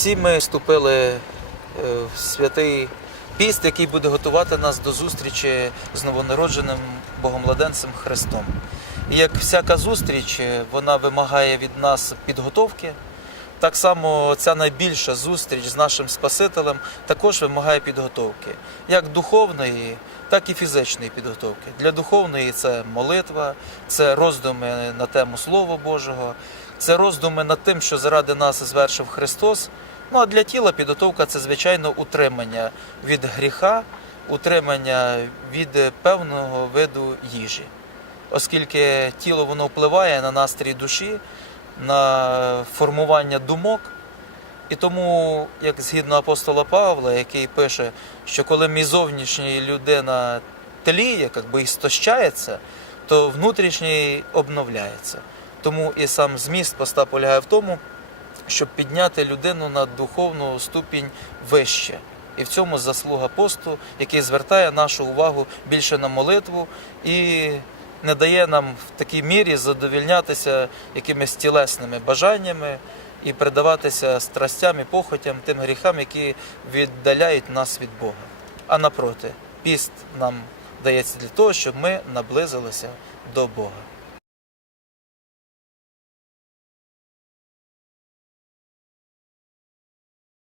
Всі ми вступили е, в святий піст, який буде готувати нас до зустрічі з новонародженим Богомладенцем Христом. І як всяка зустріч, е, вона вимагає від нас підготовки. Так само ця найбільша зустріч з нашим Спасителем також вимагає підготовки, як духовної, так і фізичної підготовки. Для духовної це молитва, це роздуми на тему Слова Божого, це роздуми над тим, що заради нас звершив Христос. Ну а для тіла підготовка це звичайно утримання від гріха, утримання від певного виду їжі, оскільки тіло воно впливає на настрій душі, на формування думок. І тому, як згідно апостола Павла, який пише, що коли мій зовнішній людина тліє, як би істощається, то внутрішній обновляється. Тому і сам зміст поста полягає в тому, щоб підняти людину на духовну ступінь вище. І в цьому заслуга посту, який звертає нашу увагу більше на молитву і не дає нам в такій мірі задовільнятися якимись тілесними бажаннями і придаватися страстям і похотям, тим гріхам, які віддаляють нас від Бога. А напроти, піст нам дається для того, щоб ми наблизилися до Бога.